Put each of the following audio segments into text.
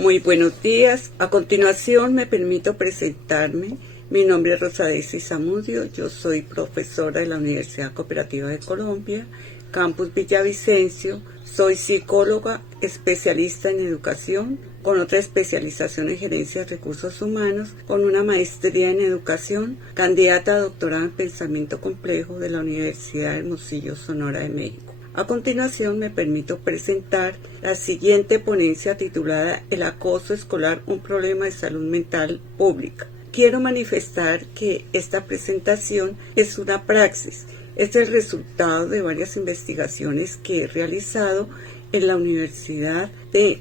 Muy buenos días. A continuación me permito presentarme. Mi nombre es Rosa Daisy Zamudio. Yo soy profesora de la Universidad Cooperativa de Colombia, Campus Villavicencio. Soy psicóloga especialista en educación, con otra especialización en gerencia de recursos humanos, con una maestría en educación, candidata a doctorado en pensamiento complejo de la Universidad de Hermosillo, Sonora de México. A continuación me permito presentar la siguiente ponencia titulada El acoso escolar, un problema de salud mental pública. Quiero manifestar que esta presentación es una praxis, es el resultado de varias investigaciones que he realizado en la universidad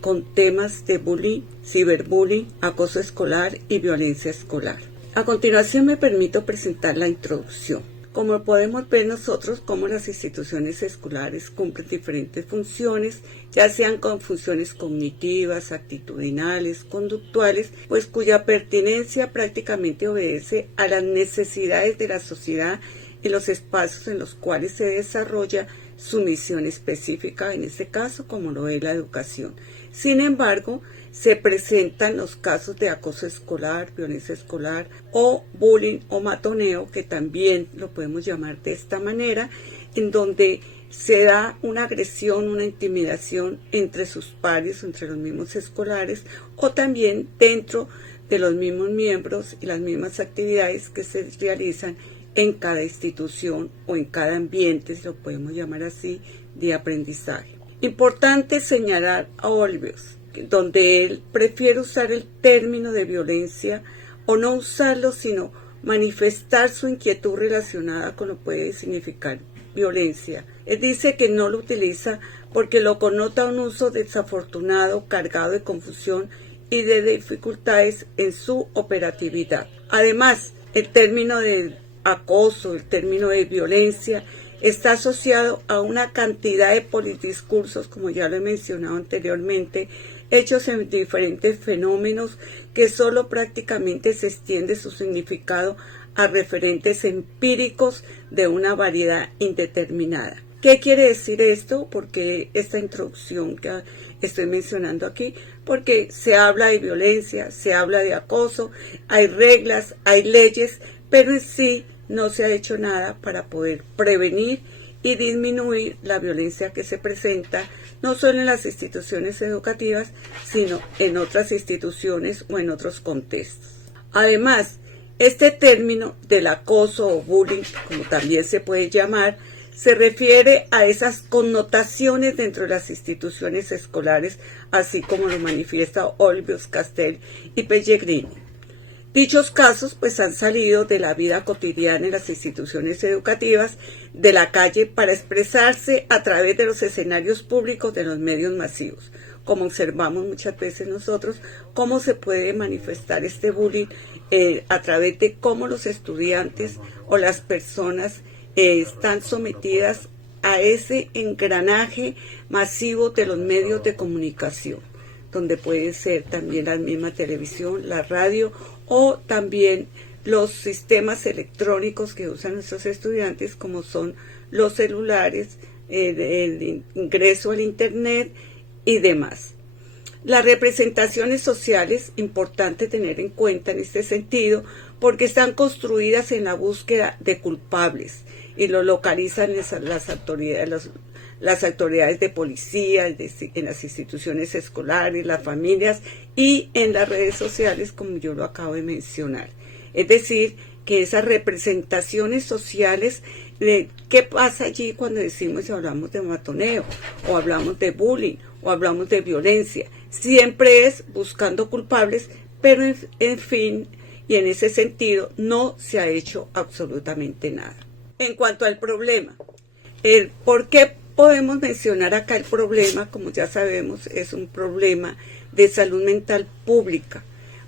con temas de bullying, ciberbullying, acoso escolar y violencia escolar. A continuación me permito presentar la introducción. Como podemos ver nosotros, cómo las instituciones escolares cumplen diferentes funciones, ya sean con funciones cognitivas, actitudinales, conductuales, pues cuya pertinencia prácticamente obedece a las necesidades de la sociedad en los espacios en los cuales se desarrolla su misión específica, en este caso como lo es la educación. Sin embargo, se presentan los casos de acoso escolar, violencia escolar o bullying o matoneo, que también lo podemos llamar de esta manera, en donde se da una agresión, una intimidación entre sus pares, entre los mismos escolares, o también dentro de los mismos miembros y las mismas actividades que se realizan en cada institución o en cada ambiente, si lo podemos llamar así, de aprendizaje. Importante señalar a Olivos, donde él prefiere usar el término de violencia o no usarlo, sino manifestar su inquietud relacionada con lo que puede significar violencia. Él dice que no lo utiliza porque lo connota un uso desafortunado, cargado de confusión y de dificultades en su operatividad. Además, el término de acoso, el término de violencia, está asociado a una cantidad de polidiscursos, como ya lo he mencionado anteriormente, hechos en diferentes fenómenos que solo prácticamente se extiende su significado a referentes empíricos de una variedad indeterminada. ¿Qué quiere decir esto? Porque esta introducción que estoy mencionando aquí, porque se habla de violencia, se habla de acoso, hay reglas, hay leyes, pero en sí no se ha hecho nada para poder prevenir y disminuir la violencia que se presenta no solo en las instituciones educativas, sino en otras instituciones o en otros contextos. Además, este término del acoso o bullying, como también se puede llamar, se refiere a esas connotaciones dentro de las instituciones escolares, así como lo manifiesta Olivos, Castell y Pellegrini. Dichos casos pues han salido de la vida cotidiana en las instituciones educativas, de la calle, para expresarse a través de los escenarios públicos de los medios masivos. Como observamos muchas veces nosotros, cómo se puede manifestar este bullying a través de cómo los estudiantes o las personas están sometidas a ese engranaje masivo de los medios de comunicación, donde puede ser también la misma televisión, la radio o también los sistemas electrónicos que usan nuestros estudiantes, como son los celulares, el ingreso al internet y demás. Las representaciones sociales, importante tener en cuenta en este sentido, porque están construidas en la búsqueda de culpables y lo localizan las autoridades de policía, en las instituciones escolares, las familias y en las redes sociales, como yo lo acabo de mencionar. Es decir, que esas representaciones sociales, ¿qué pasa allí cuando decimos y hablamos de matoneo, o hablamos de bullying, o hablamos de violencia? Siempre es buscando culpables, pero en fin, y en ese sentido no se ha hecho absolutamente nada. En cuanto al problema, ¿por qué podemos mencionar acá el problema? Como ya sabemos, es un problema de salud mental pública,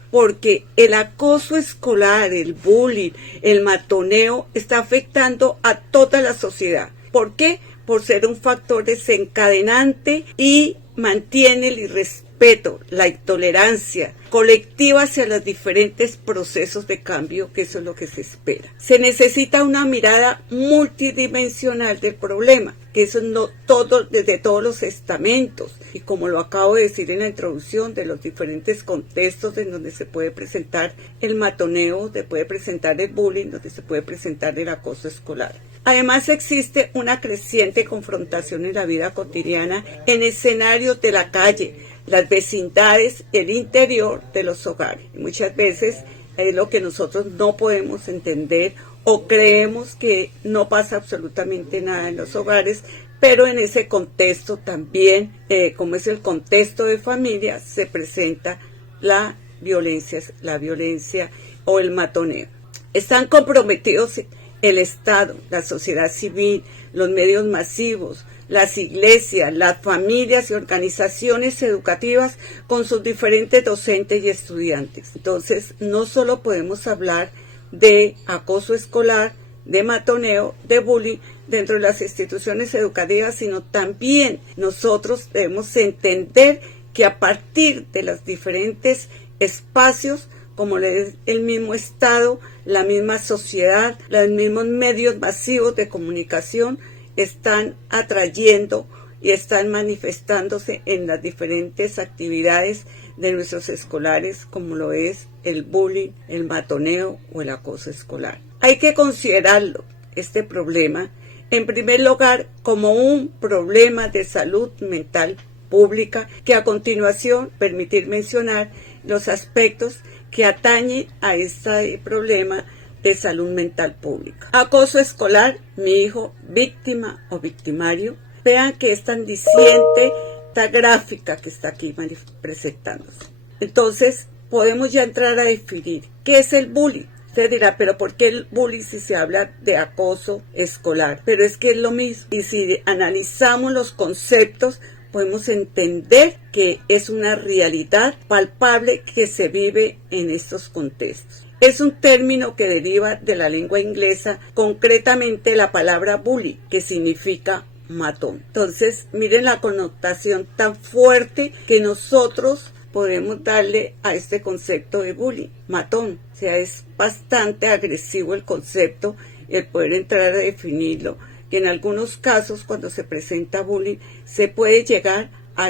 porque el acoso escolar, el bullying, el matoneo está afectando a toda la sociedad. ¿Por qué? Por ser un factor desencadenante y mantiene el irrespeto, la intolerancia colectiva hacia los diferentes procesos de cambio, que eso es lo que se espera. Se necesita una mirada multidimensional del problema, que eso no todo, desde todos los estamentos, y como lo acabo de decir en la introducción, de los diferentes contextos en donde se puede presentar el matoneo, donde puede presentar el bullying, donde se puede presentar el acoso escolar. Además existe una creciente confrontación en la vida cotidiana en escenarios de la calle, las vecindades, el interior de los hogares. Y muchas veces es lo que nosotros no podemos entender o creemos que no pasa absolutamente nada en los hogares, pero en ese contexto también, como es el contexto de familia, se presenta la violencia o el matoneo. Están comprometidos el Estado, la sociedad civil, los medios masivos, las iglesias, las familias y organizaciones educativas con sus diferentes docentes y estudiantes. Entonces, no solo podemos hablar de acoso escolar, de matoneo, de bullying dentro de las instituciones educativas, sino también nosotros debemos entender que a partir de los diferentes espacios, como es el mismo Estado, la misma sociedad, los mismos medios masivos de comunicación, están atrayendo y están manifestándose en las diferentes actividades de nuestros escolares, como lo es el bullying, el matoneo o el acoso escolar. Hay que considerarlo, este problema, en primer lugar, como un problema de salud mental pública, que a continuación permitir mencionar los aspectos que atañen a este problema de salud mental pública. Acoso escolar, mi hijo víctima o victimario. Vean que es tan diciente, tan gráfica que está aquí presentándose. Entonces, podemos ya entrar a definir qué es el bullying. Usted dirá, pero ¿por qué el bullying si se habla de acoso escolar? Pero es que es lo mismo. Y si analizamos los conceptos, podemos entender que es una realidad palpable que se vive en estos contextos. Es un término que deriva de la lengua inglesa, concretamente la palabra bully, que significa matón. Entonces, miren la connotación tan fuerte que nosotros podemos darle a este concepto de bullying, matón. O sea, es bastante agresivo el concepto, el poder entrar a definirlo, que en algunos casos cuando se presenta bullying se puede llegar a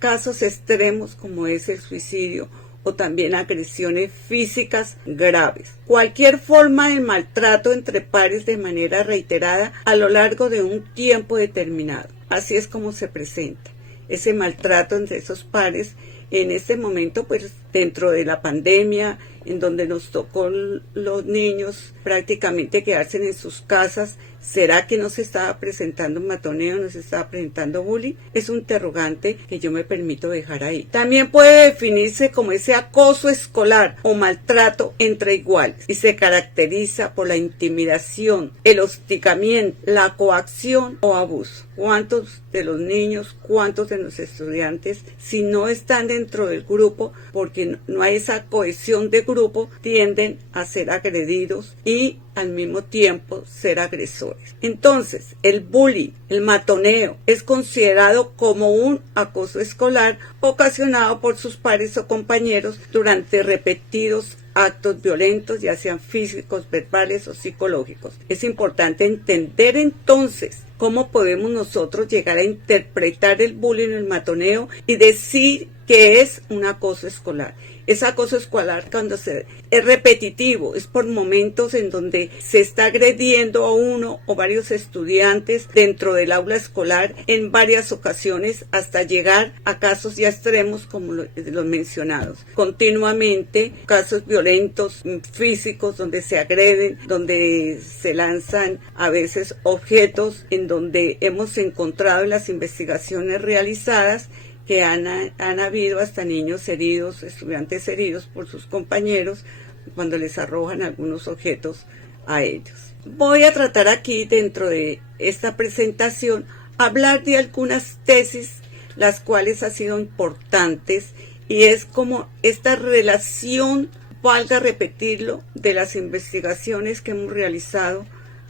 casos extremos como es el suicidio o también agresiones físicas graves. Cualquier forma de maltrato entre pares de manera reiterada a lo largo de un tiempo determinado. Así es como se presenta ese maltrato entre esos pares. En este momento, pues dentro de la pandemia, en donde nos tocó los niños prácticamente quedarse en sus casas, ¿será que no se estaba presentando un matoneo, no se estaba presentando bullying? Es un interrogante que yo me permito dejar ahí. También puede definirse como ese acoso escolar o maltrato entre iguales y se caracteriza por la intimidación, el hostigamiento, la coacción o abuso. ¿Cuántos de los niños, cuántos de los estudiantes, si no están dentro del grupo, porque no hay esa cohesión de grupo, tienden a ser agredidos y al mismo tiempo ser agresores? Entonces, el bullying, el matoneo, es considerado como un acoso escolar ocasionado por sus pares o compañeros durante repetidos actos violentos, ya sean físicos, verbales o psicológicos. Es importante entender entonces cómo podemos nosotros llegar a interpretar el bullying, el matoneo y decir que es un acoso escolar. Es acoso escolar cuando es repetitivo, es por momentos en donde se está agrediendo a uno o varios estudiantes dentro del aula escolar en varias ocasiones hasta llegar a casos ya extremos como los mencionados. Continuamente, casos violentos físicos donde se agreden, donde se lanzan a veces objetos, en donde hemos encontrado en las investigaciones realizadas que han habido hasta niños heridos, estudiantes heridos por sus compañeros cuando les arrojan algunos objetos a ellos. Voy a tratar aquí dentro de esta presentación hablar de algunas tesis las cuales han sido importantes y es como esta relación, valga repetirlo, de las investigaciones que hemos realizado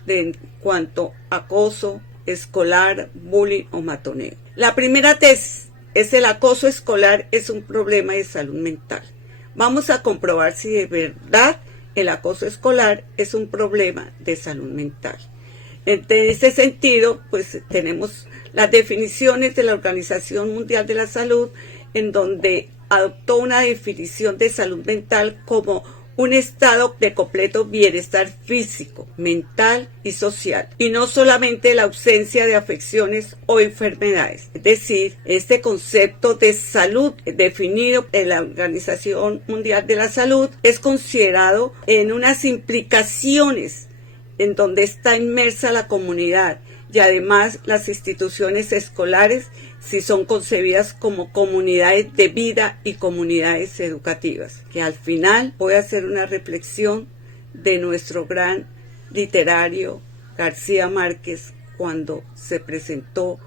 en cuanto a acoso escolar, bullying o matoneo. La primera tesis es el acoso escolar es un problema de salud mental. Vamos a comprobar si de verdad el acoso escolar es un problema de salud mental. En ese sentido, pues tenemos las definiciones de la Organización Mundial de la Salud, en donde adoptó una definición de salud mental como un estado de completo bienestar físico, mental y social, y no solamente la ausencia de afecciones o enfermedades. Es decir, este concepto de salud definido en la Organización Mundial de la Salud es considerado en unas implicaciones en donde está inmersa la comunidad y además las instituciones escolares, si son concebidas como comunidades de vida y comunidades educativas. Que al final voy a hacer una reflexión de nuestro gran literario García Márquez cuando se presentó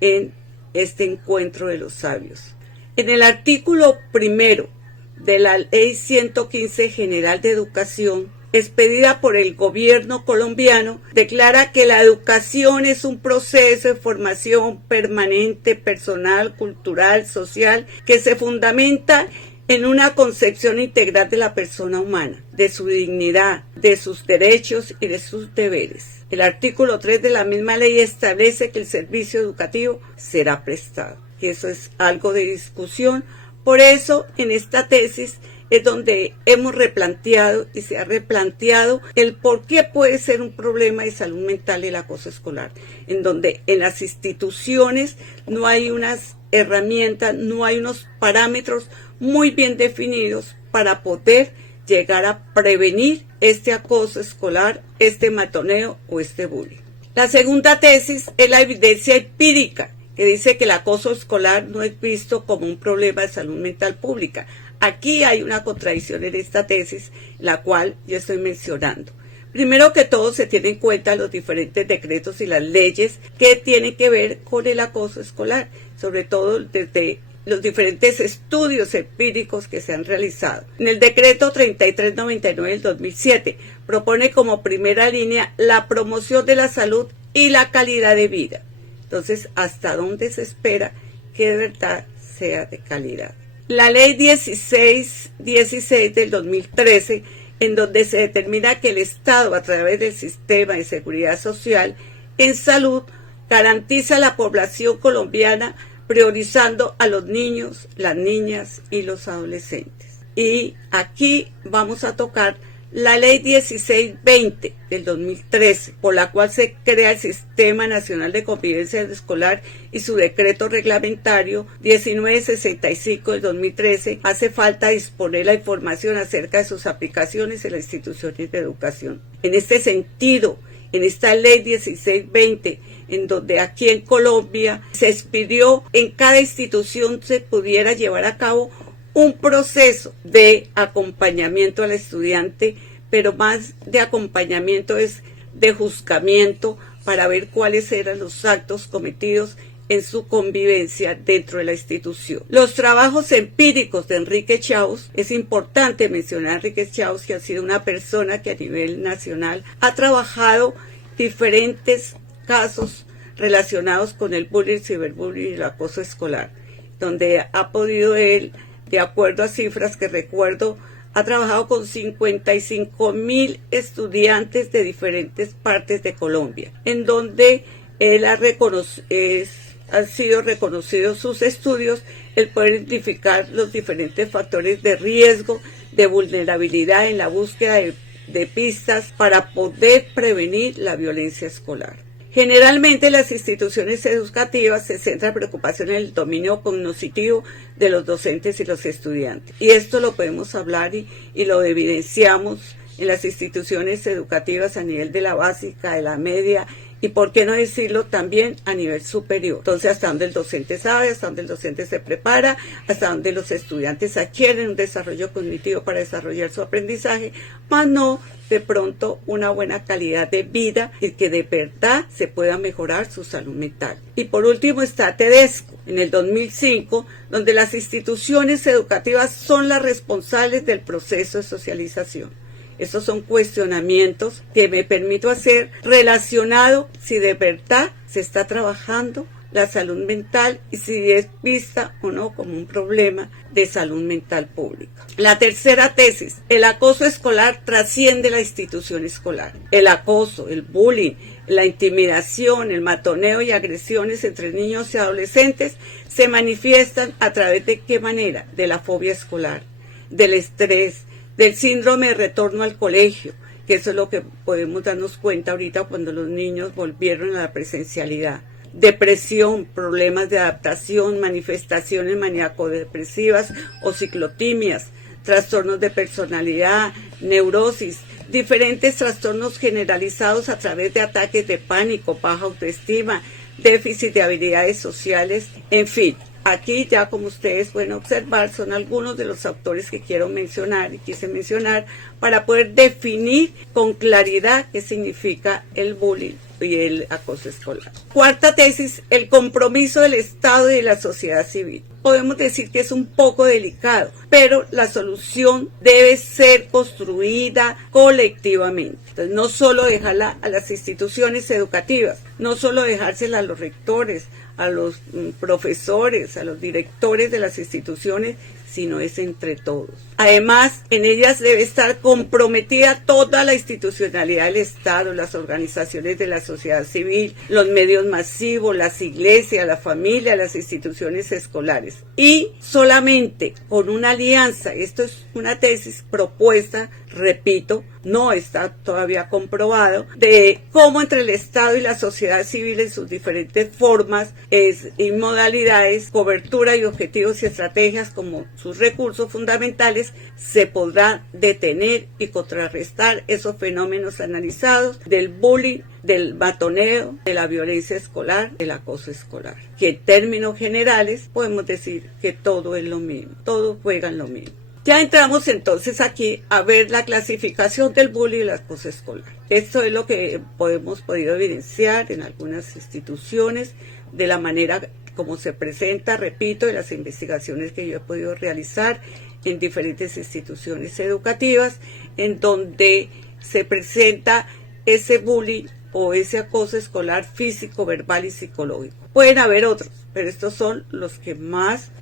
en este encuentro de los sabios. En el artículo primero de la Ley 115 General de Educación, expedida por el gobierno colombiano, declara que la educación es un proceso de formación permanente, personal, cultural, social, que se fundamenta en una concepción integral de la persona humana, de su dignidad, de sus derechos y de sus deberes. El artículo 3 de la misma ley establece que el servicio educativo será prestado, y eso es algo de discusión. Por eso, en esta tesis es donde hemos replanteado y se ha replanteado el por qué puede ser un problema de salud mental el acoso escolar, en donde en las instituciones no hay unas herramientas, no hay unos parámetros muy bien definidos para poder llegar a prevenir este acoso escolar, este matoneo o este bullying. La segunda tesis es la evidencia empírica, que dice que el acoso escolar no es visto como un problema de salud mental pública. Aquí hay una contradicción en esta tesis, la cual yo estoy mencionando. Primero que todo, se tienen en cuenta los diferentes decretos y las leyes que tienen que ver con el acoso escolar, sobre todo desde los diferentes estudios empíricos que se han realizado. En el decreto 3399 del 2007 propone como primera línea la promoción de la salud y la calidad de vida. Entonces, ¿hasta dónde se espera que de verdad sea de calidad? La ley 1616 del 2013, en donde se determina que el Estado, a través del sistema de seguridad social en salud, garantiza a la población colombiana priorizando a los niños, las niñas y los adolescentes. Y aquí vamos a tocar la ley 1620 del 2013, por la cual se crea el Sistema Nacional de Convivencia Escolar, y su decreto reglamentario 1965 del 2013, hace falta disponer la información acerca de sus aplicaciones en las instituciones de educación. En este sentido, en esta ley 1620, en donde aquí en Colombia se expidió en cada institución se pudiera llevar a cabo un proceso de acompañamiento al estudiante, pero más de acompañamiento es de juzgamiento para ver cuáles eran los actos cometidos en su convivencia dentro de la institución. Los trabajos empíricos de Enrique Chaus, es importante mencionar a Enrique Chaus, que ha sido una persona que a nivel nacional ha trabajado diferentes casos relacionados con el bullying, ciberbullying y el acoso escolar, donde ha podido él, de acuerdo a cifras que recuerdo, ha trabajado con 55,000 estudiantes de diferentes partes de Colombia, en donde él han sido reconocidos sus estudios, el poder identificar los diferentes factores de riesgo, de vulnerabilidad en la búsqueda de pistas para poder prevenir la violencia escolar. Generalmente las instituciones educativas se centran preocupación en el dominio cognitivo de los docentes y los estudiantes. Y esto lo podemos hablar y lo evidenciamos en las instituciones educativas a nivel de la básica, de la media y, por qué no decirlo, también a nivel superior. Entonces, hasta donde el docente sabe, hasta donde el docente se prepara, hasta donde los estudiantes adquieren un desarrollo cognitivo para desarrollar su aprendizaje, más no de pronto una buena calidad de vida y que de verdad se pueda mejorar su salud mental. Y por último está Tedesco, en el 2005, donde las instituciones educativas son las responsables del proceso de socialización. Estos son cuestionamientos que me permito hacer relacionado si de verdad se está trabajando la salud mental y si es vista o no como un problema de salud mental pública. La tercera tesis, el acoso escolar trasciende la institución escolar. El acoso, el bullying, la intimidación, el matoneo y agresiones entre niños y adolescentes se manifiestan a través de qué manera? De la fobia escolar, del estrés, del síndrome de retorno al colegio, que eso es lo que podemos darnos cuenta ahorita cuando los niños volvieron a la presencialidad. Depresión, problemas de adaptación, manifestaciones maníaco-depresivas o ciclotimias, trastornos de personalidad, neurosis, diferentes trastornos generalizados a través de ataques de pánico, baja autoestima, déficit de habilidades sociales, en fin. Aquí ya como ustedes pueden observar son algunos de los autores que quiero mencionar y quise mencionar para poder definir con claridad qué significa el bullying y el acoso escolar. Cuarta tesis, el compromiso del Estado y de la sociedad civil. Podemos decir que es un poco delicado, pero la solución debe ser construida colectivamente. Entonces, no solo dejarla a las instituciones educativas, no solo dejársela a los rectores, a los profesores, a los directores de las instituciones, sino es entre todos. Además, en ellas debe estar comprometida toda la institucionalidad del Estado, las organizaciones de la sociedad civil, los medios masivos, las iglesias, la familia, las instituciones escolares. Y solamente con una alianza, esto es una tesis propuesta, repito, no está todavía comprobado, de cómo entre el Estado y la sociedad civil en sus diferentes formas y modalidades, cobertura y objetivos y estrategias como sus recursos fundamentales, se podrá detener y contrarrestar esos fenómenos analizados del bullying, del matoneo, de la violencia escolar, del acoso escolar. Que en términos generales podemos decir que todo es lo mismo, todos juegan lo mismo. Ya entramos entonces aquí a ver la clasificación del bullying y el acoso escolar. Esto es lo que hemos podido evidenciar en algunas instituciones de la manera como se presenta, repito, de las investigaciones que yo he podido realizar en diferentes instituciones educativas, en donde se presenta ese bullying o ese acoso escolar físico, verbal y psicológico. Pueden haber otros, pero estos son los que más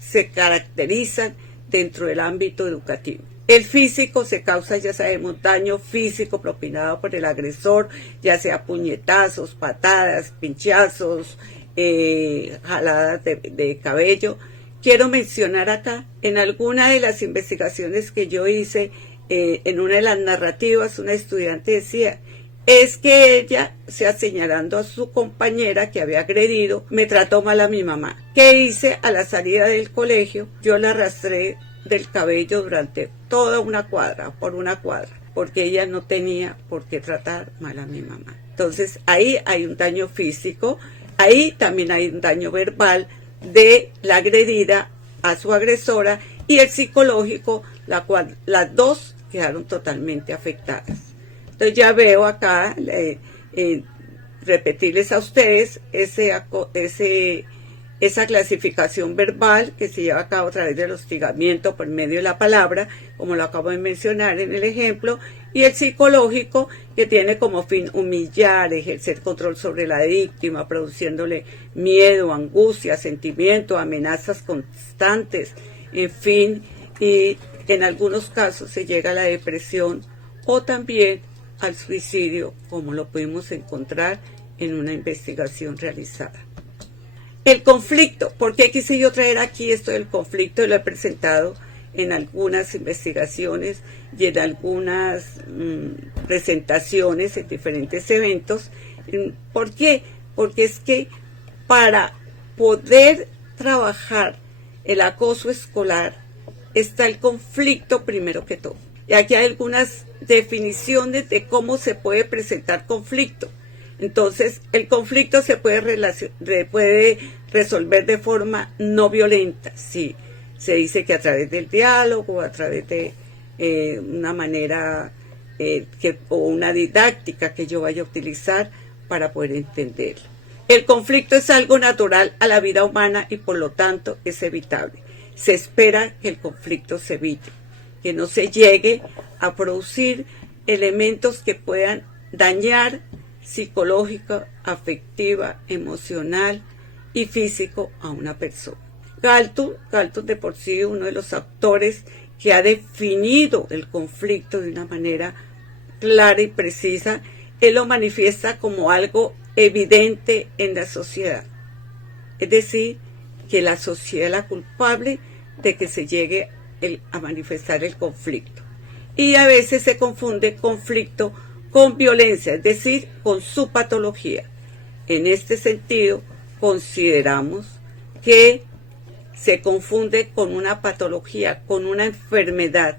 se caracterizan dentro del ámbito educativo. El físico se causa, ya sabemos, daño físico propinado por el agresor, ya sea puñetazos, patadas, pinchazos, jaladas de cabello. Quiero mencionar acá, en alguna de las investigaciones que yo hice, en una de las narrativas, una estudiante decía, es que ella, señalando a su compañera que había agredido, me trató mal a mi mamá. ¿Qué hice? A la salida del colegio, yo la arrastré del cabello durante toda una cuadra, por una cuadra, porque ella no tenía por qué tratar mal a mi mamá. Entonces, ahí hay un daño físico, ahí también hay un daño verbal de la agredida a su agresora y el psicológico, la cual las dos quedaron totalmente afectadas. Entonces ya veo acá, repetirles a ustedes esa clasificación verbal que se lleva a cabo a través del hostigamiento por medio de la palabra, como lo acabo de mencionar en el ejemplo, y el psicológico, que tiene como fin humillar, ejercer control sobre la víctima, produciéndole miedo, angustia, sentimiento, amenazas constantes, en fin, y en algunos casos se llega a la depresión o también al suicidio, como lo pudimos encontrar en una investigación realizada. El conflicto, ¿por qué quise yo traer aquí esto del conflicto? Lo he presentado en algunas investigaciones y en algunas presentaciones en diferentes eventos. ¿Por qué? Porque es que para poder trabajar el acoso escolar está el conflicto primero que todo. Y aquí hay algunas definiciones de cómo se puede presentar conflicto. Entonces, el conflicto se puede resolver de forma no violenta. Sí, se dice que a través del diálogo, a través de una manera o una didáctica que yo vaya a utilizar para poder entenderlo. El conflicto es algo natural a la vida humana y por lo tanto es evitable. Se espera que el conflicto se evite, que no se llegue a producir elementos que puedan dañar psicológica, afectiva, emocional y físico a una persona. Galtung de por sí, uno de los autores que ha definido el conflicto de una manera clara y precisa, él lo manifiesta como algo evidente en la sociedad. Es decir, que la sociedad es la culpable de que se llegue a manifestar el conflicto. Y a veces se confunde conflicto con violencia, es decir, con su patología. En este sentido, consideramos que se confunde con una patología, con una enfermedad.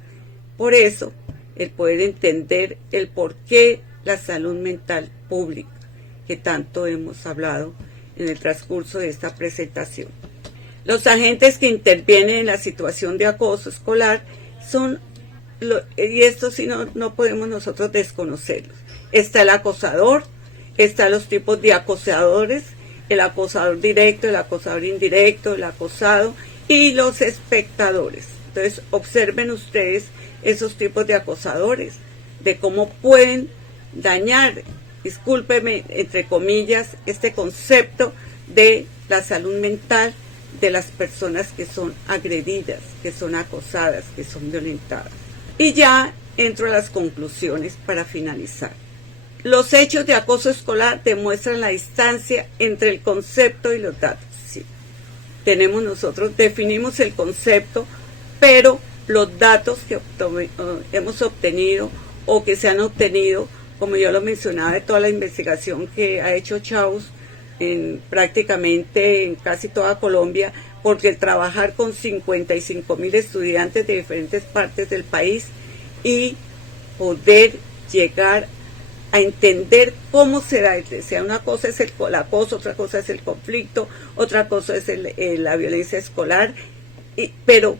Por eso, el poder entender el porqué la salud mental pública, que tanto hemos hablado en el transcurso de esta presentación. Los agentes que intervienen en la situación de acoso escolar son, y esto sí no podemos nosotros desconocerlos. Está el acosador, están los tipos de acosadores, el acosador directo, el acosador indirecto, el acosado y los espectadores. Entonces observen ustedes esos tipos de acosadores, de cómo pueden dañar, discúlpeme, entre comillas, este concepto de la salud mental de las personas que son agredidas, que son acosadas, que son violentadas. Y ya entro a las conclusiones para finalizar. Los hechos de acoso escolar demuestran la distancia entre el concepto y los datos. Sí. Definimos el concepto, pero los datos que hemos obtenido o que se han obtenido, como yo lo mencionaba, de toda la investigación que ha hecho Chaus prácticamente en casi toda Colombia, porque el trabajar con 55,000 estudiantes de diferentes partes del país y poder llegar a entender cómo se da, una cosa es el acoso, otra cosa es el conflicto, otra cosa es la violencia escolar, pero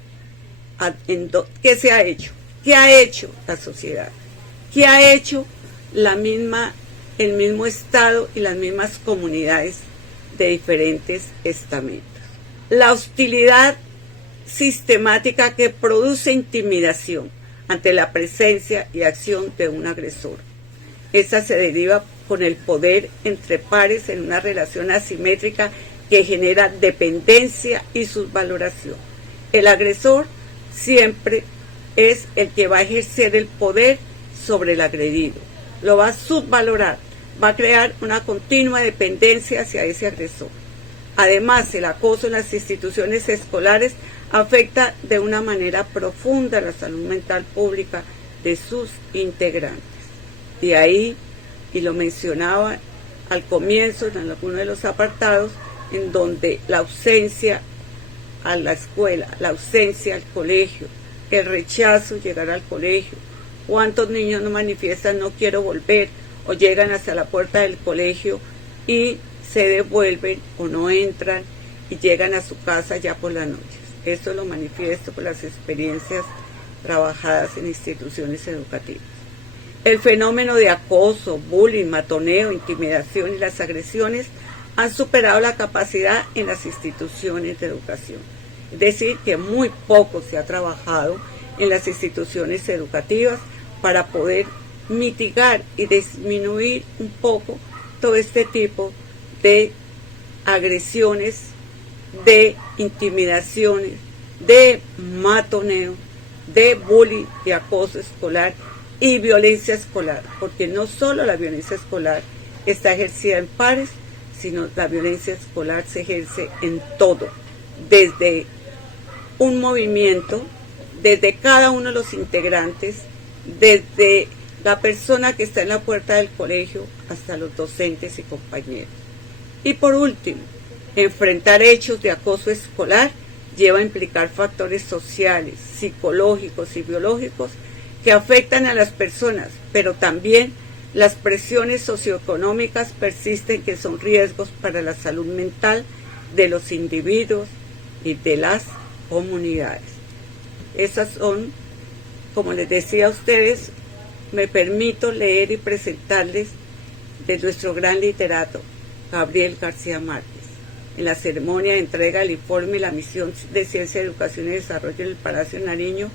¿qué se ha hecho? ¿Qué ha hecho la sociedad? ¿Qué ha hecho el mismo Estado y las mismas comunidades de diferentes estamentos? La hostilidad sistemática que produce intimidación ante la presencia y acción de un agresor. Esta se deriva con el poder entre pares en una relación asimétrica que genera dependencia y subvaloración. El agresor siempre es el que va a ejercer el poder sobre el agredido, lo va a subvalorar, va a crear una continua dependencia hacia ese agresor. Además, el acoso en las instituciones escolares afecta de una manera profunda la salud mental pública de sus integrantes. De ahí, y lo mencionaba al comienzo en alguno de los apartados, en donde la ausencia a la escuela, la ausencia al colegio, el rechazo llegar al colegio. ¿Cuántos niños no manifiestan no quiero volver o llegan hasta la puerta del colegio y se devuelven o no entran y llegan a su casa ya por las noches? Esto lo manifiesto por las experiencias trabajadas en instituciones educativas. El fenómeno de acoso, bullying, matoneo, intimidación y las agresiones han superado la capacidad en las instituciones de educación. Es decir, que muy poco se ha trabajado en las instituciones educativas para poder mitigar y disminuir un poco todo este tipo de agresiones, de intimidaciones, de matoneo, de bullying, de acoso escolar y violencia escolar, porque no solo la violencia escolar está ejercida en pares, sino la violencia escolar se ejerce en todo, desde un movimiento, desde cada uno de los integrantes, desde la persona que está en la puerta del colegio hasta los docentes y compañeros. Y por último, enfrentar hechos de acoso escolar lleva a implicar factores sociales, psicológicos y biológicos que afectan a las personas, pero también las presiones socioeconómicas persisten que son riesgos para la salud mental de los individuos y de las comunidades. Esas son, como les decía a ustedes, me permito leer y presentarles de nuestro gran literato, Gabriel García Márquez, en la ceremonia de entrega del informe y la misión de Ciencia, Educación y Desarrollo en el Palacio Nariño,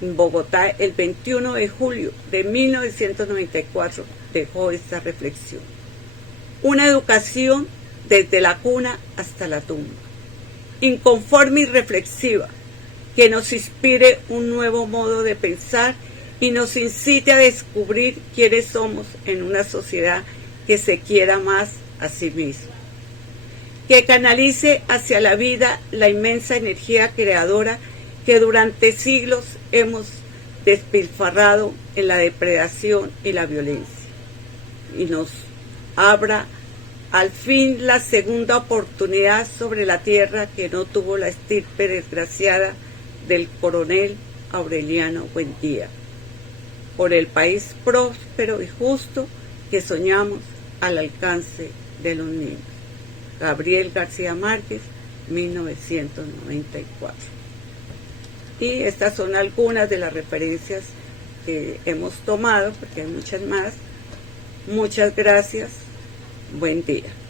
en Bogotá, el 21 de julio de 1994, dejó esta reflexión. una educación desde la cuna hasta la tumba, inconforme y reflexiva, que nos inspire un nuevo modo de pensar y nos incite a descubrir quiénes somos en una sociedad que se quiera más a sí misma, que canalice hacia la vida la inmensa energía creadora que durante siglos hemos despilfarrado en la depredación y la violencia, y nos abra al fin la segunda oportunidad sobre la tierra que no tuvo la estirpe desgraciada del coronel Aureliano Buendía, por el país próspero y justo que soñamos al alcance de los niños. Gabriel García Márquez, 1994. Y estas son algunas de las referencias que hemos tomado, porque hay muchas más. Muchas gracias. Buen día.